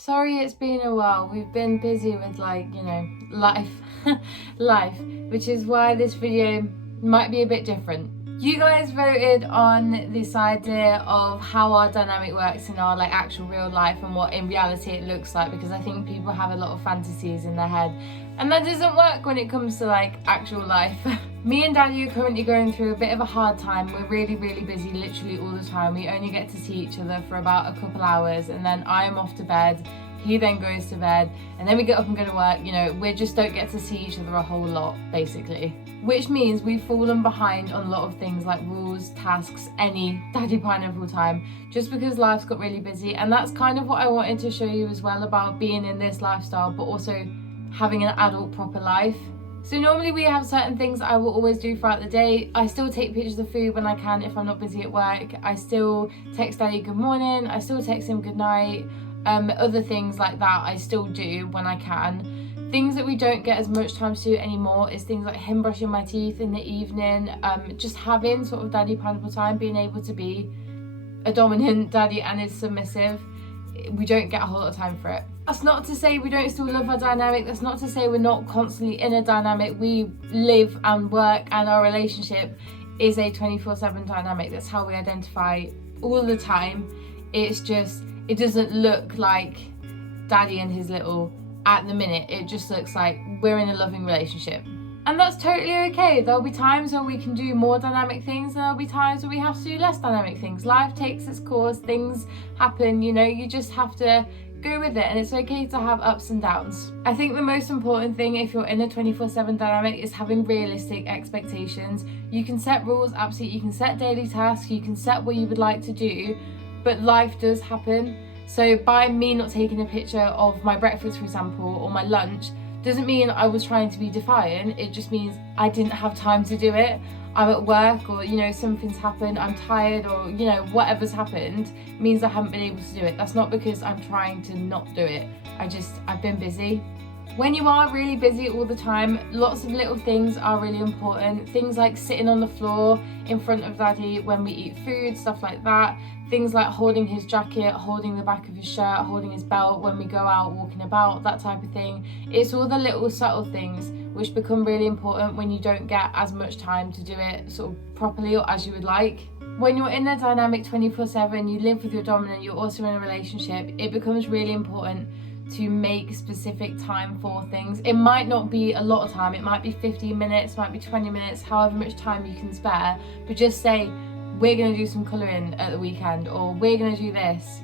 Sorry it's been a while. We've been busy with life, life, which is why this video might be a bit different. You guys voted on this idea of how our dynamic works in our actual real life and what in reality it looks like, because I think people have a lot of fantasies in their head and that doesn't work when it comes to actual life. Me and Daddy are currently going through a bit of a hard time. We're really busy literally all the time. We only get to see each other for about a couple hours and then I am off to bed. He then goes to bed and then we get up and go to work. We just don't get to see each other a whole lot, basically. Which means we've fallen behind on a lot of things like rules, tasks, any Daddy Pineapple time, just because life's got really busy. And that's kind of what I wanted to show you as well about being in this lifestyle, but also having an adult proper life. So normally we have certain things I will always do throughout the day. I still take pictures of food when I can if I'm not busy at work. I still text Daddy good morning. I still text him good night. Other things like that I still do when I can. Things that we don't get as much time to do anymore is things like him brushing my teeth in the evening, just having sort of Daddy Pineapple time, being able to be a dominant daddy and is submissive. We don't get a whole lot of time for it. That's not to say we don't still love our dynamic. That's not to say we're not constantly in a dynamic. We live and work and our relationship is a 24/7 dynamic. That's how we identify all the time. It's just, it doesn't look like Daddy and his little at the minute. It just looks like we're in a loving relationship. And that's totally okay. There'll be times where we can do more dynamic things and there'll be times where we have to do less dynamic things. Life takes its course, things happen, you just have to go with it, and it's okay to have ups and downs. I think the most important thing if you're in a 24/7 dynamic is having realistic expectations. You can set rules, absolutely, you can set daily tasks, you can set what you would like to do, but life does happen. So by me not taking a picture of my breakfast, for example, or my lunch, doesn't mean I was trying to be defiant. It just means I didn't have time to do it. I'm at work, or something's happened, I'm tired, or whatever's happened means I haven't been able to do it. That's not because I'm trying to not do it. I've been busy. When you are really busy all the time, lots of little things are really important. Things like sitting on the floor in front of Daddy when we eat food, stuff like that. Things like holding his jacket, holding the back of his shirt, holding his belt when we go out walking about, that type of thing. It's all the little subtle things which become really important when you don't get as much time to do it sort of properly or as you would like. When you're in a dynamic 24/7, you live with your dominant, you're also in a relationship, it becomes really important to make specific time for things. It might not be a lot of time, it might be 15 minutes, might be 20 minutes, however much time you can spare, but just say, we're going to do some colouring at the weekend, or we're going to do this,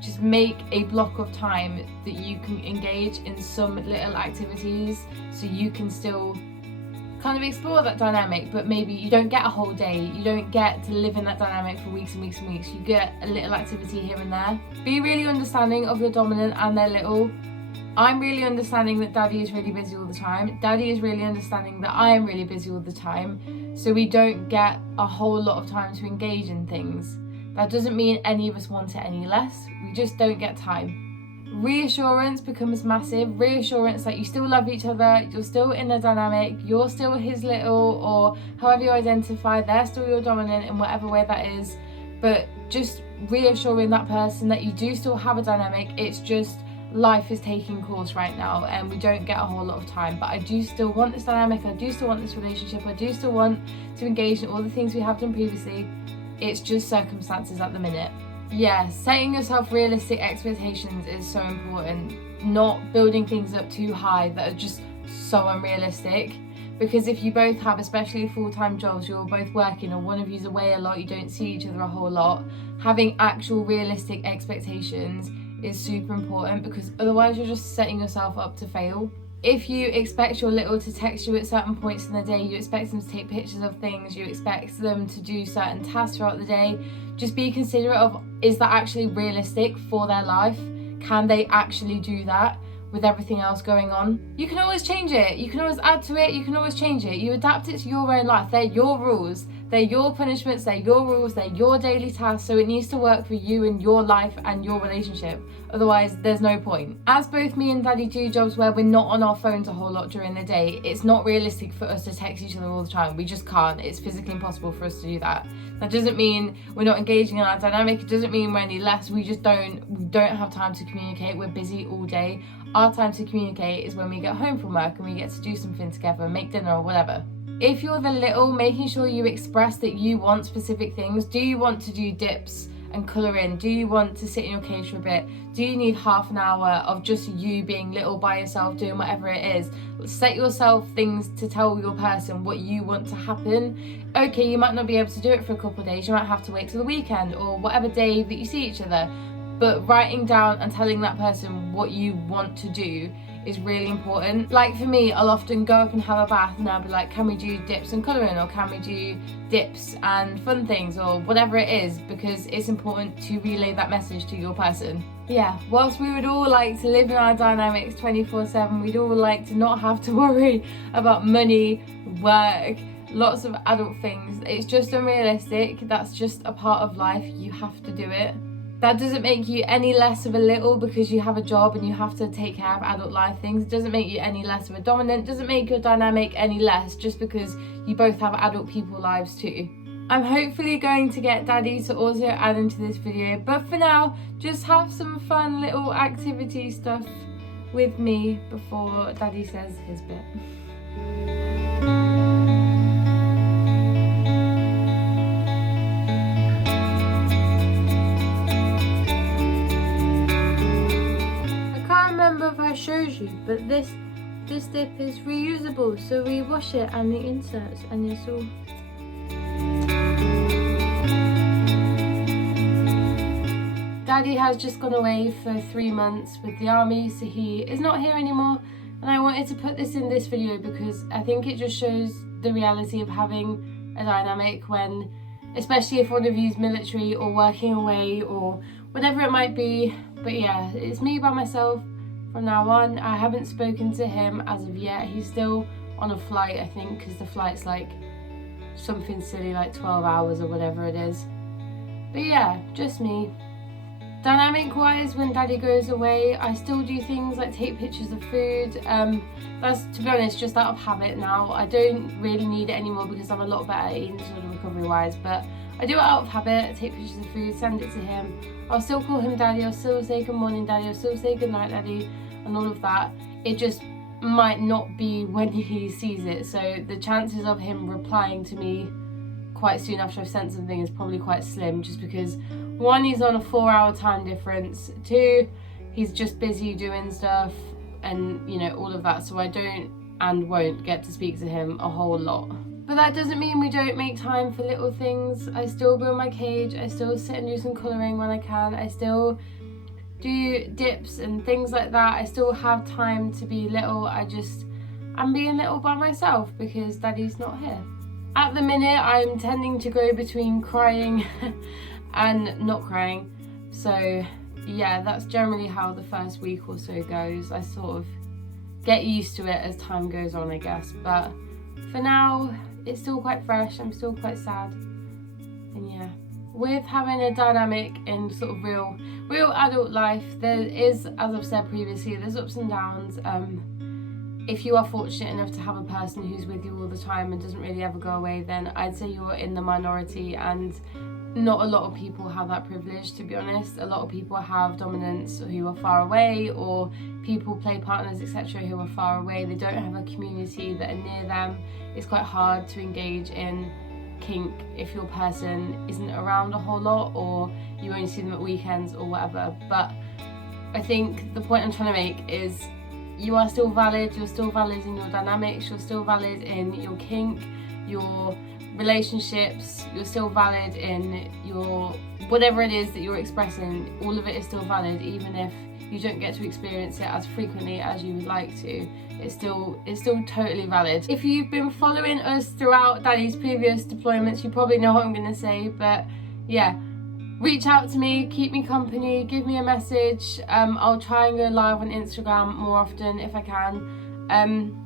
just make a block of time that you can engage in some little activities so you can still kind of explore that dynamic, but maybe you don't get a whole day, you don't get to live in that dynamic for weeks and weeks and weeks. You get a little activity here and there. Be really understanding of your dominant and their little. I'm really understanding that Daddy is really busy all the time. Daddy is really understanding that I am really busy all the time. So we don't get a whole lot of time to engage in things. That doesn't mean any of us want it any less. We just don't get time. Reassurance becomes massive. Reassurance that you still love each other, you're still in a dynamic, you're still his little, or however you identify, they're still your dominant in whatever way that is. But just reassuring that person that you do still have a dynamic. It's just life is taking course right now and we don't get a whole lot of time, but I do still want this dynamic, I do still want this relationship, I do still want to engage in all the things we have done previously. It's just circumstances at the minute. Yeah, setting yourself realistic expectations is so important. Not building things up too high that are just so unrealistic, because if you both have, especially full-time jobs, you're both working or one of you's away a lot, you don't see each other a whole lot, having actual realistic expectations is super important, because otherwise you're just setting yourself up to fail. If you expect your little to text you at certain points in the day, you expect them to take pictures of things, you expect them to do certain tasks throughout the day, just be considerate of, is that actually realistic for their life? Can they actually do that with everything else going on? You can always change it, you can always add to it, you can always change it. You adapt it to your own life. They're your rules, they're your punishments, they're your rules, they're your daily tasks, so it needs to work for you and your life and your relationship. Otherwise, there's no point. As both me and Daddy do jobs where we're not on our phones a whole lot during the day, it's not realistic for us to text each other all the time. We just can't. It's physically impossible for us to do that. That doesn't mean we're not engaging in our dynamic. It doesn't mean we're any less. We just don't don't have time to communicate, we're busy all day. Our time to communicate is when we get home from work and we get to do something together, make dinner or whatever. If you're the little, making sure you express that you want specific things. Do you want to do dips and colour in? Do you want to sit in your cage for a bit? Do you need half an hour of just you being little by yourself, doing whatever it is? Set yourself things to tell your person what you want to happen. Okay, you might not be able to do it for a couple of days, you might have to wait till the weekend or whatever day that you see each other, but writing down and telling that person what you want to do is really important. Like for me, I'll often go up and have a bath and I'll be like, can we do dips and colouring, or can we do dips and fun things, or whatever it is, because it's important to relay that message to your person. Yeah, whilst we would all like to live in our dynamics 24/7, we'd all like to not have to worry about money, work, lots of adult things. It's just unrealistic. That's just a part of life. You have to do it. That doesn't make you any less of a little because you have a job and you have to take care of adult life things. It doesn't make you any less of a dominant. It doesn't make your dynamic any less just because you both have adult people lives too. I'm hopefully going to get Daddy to also add into this video, but for now, just have some fun little activity stuff with me before Daddy says his bit. If I showed you, but this dip is reusable, so we wash it and the inserts, and it's all. Daddy has just gone away for 3 months with the army, so he is not here anymore, and I wanted to put this in this video because I think it just shows the reality of having a dynamic when, especially if one of you is military or working away or whatever it might be. But yeah, it's me by myself from now on. I haven't spoken to him as of yet. He's still on a flight, I think, because the flight's like something silly like 12 hours or whatever it is. But yeah, just me. Dynamic wise, when Daddy goes away, I still do things like take pictures of food. That's, to be honest, just out of habit now. I don't really need it anymore because I'm a lot better at eating disorder recovery wise, but I do it out of habit. Take pictures of food, send it to him. I'll still call him Daddy, I'll still say good morning Daddy, I'll still say good night Daddy, and all of that. It just might not be when he sees it, so the chances of him replying to me quite soon after I've sent something is probably quite slim, just because 1, he's on a 4-hour time difference, 2, he's just busy doing stuff and you know, all of that, so I don't and won't get to speak to him a whole lot. But that doesn't mean we don't make time for little things. I still build my cage, I still sit and do some colouring when I can, I still do dips and things like that. I still have time to be little. I'm being little by myself because Daddy's not here. At the minute, I'm tending to go between crying and not crying. So yeah, that's generally how the first week or so goes. I sort of get used to it as time goes on, I guess. But for now, it's still quite fresh. I'm still quite sad. And yeah, with having a dynamic in sort of real adult life, there is, as I've said previously, there's ups and downs. If you are fortunate enough to have a person who's with you all the time and doesn't really ever go away, then I'd say you're in the minority, and not a lot of people have that privilege, to be honest. A lot of people have dominants who are far away, or people play partners, etc., who are far away. They don't have a community that are near them. It's quite hard to engage in kink if your person isn't around a whole lot, or you only see them at weekends or whatever. But I think the point I'm trying to make is you are still valid. You're still valid in your dynamics, you're still valid in your kink, your relationships, you're still valid in your whatever it is that you're expressing. All of it is still valid, even if you don't get to experience it as frequently as you would like to. It's still totally valid. If you've been following us throughout Daddy's previous deployments, you probably know what I'm going to say, but yeah, reach out to me, keep me company, give me a message. I'll try and go live on Instagram more often if I can.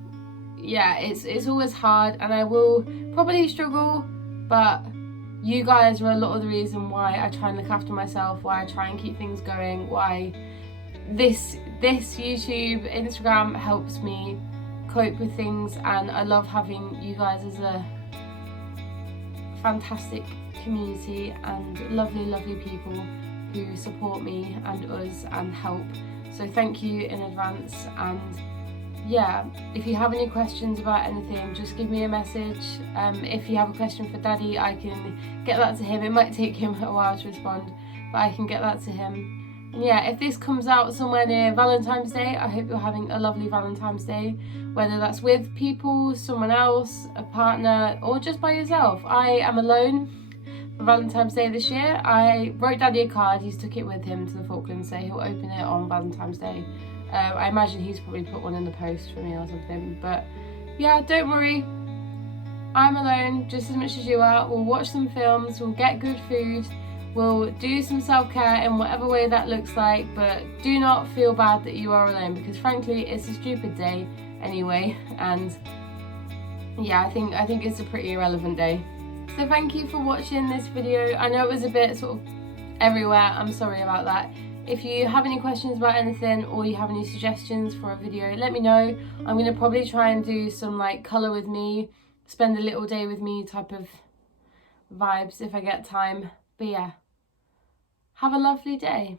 Yeah, it's always hard and I will probably struggle, but you guys are a lot of the reason why I try and look after myself, why I try and keep things going, why this YouTube, Instagram helps me cope with things, and I love having you guys as a fantastic community and lovely people who support me and us and help. So thank you in advance. And yeah, if you have any questions about anything, just give me a message. If you have a question for Daddy, I can get that to him. It might take him a while to respond, but I can get that to him. And yeah, if this comes out somewhere near Valentine's Day, I hope you're having a lovely Valentine's Day, whether that's with people, someone else, a partner, or just by yourself. I am alone for Valentine's Day this year. I wrote Daddy a card, he's took it with him to the Falklands, so he'll open it on Valentine's Day. I imagine he's probably put one in the post for me or something, but yeah, don't worry, I'm alone just as much as you are. We'll watch some films, we'll get good food, we'll do some self-care in whatever way that looks like, but do not feel bad that you are alone, because frankly it's a stupid day anyway, and yeah, I think it's a pretty irrelevant day. So thank you for watching this video. I know it was a bit sort of everywhere, I'm sorry about that. If you have any questions about anything or you have any suggestions for a video, let me know. I'm going to probably try and do some like colour with me, spend a little day with me type of vibes if I get time. But yeah, have a lovely day.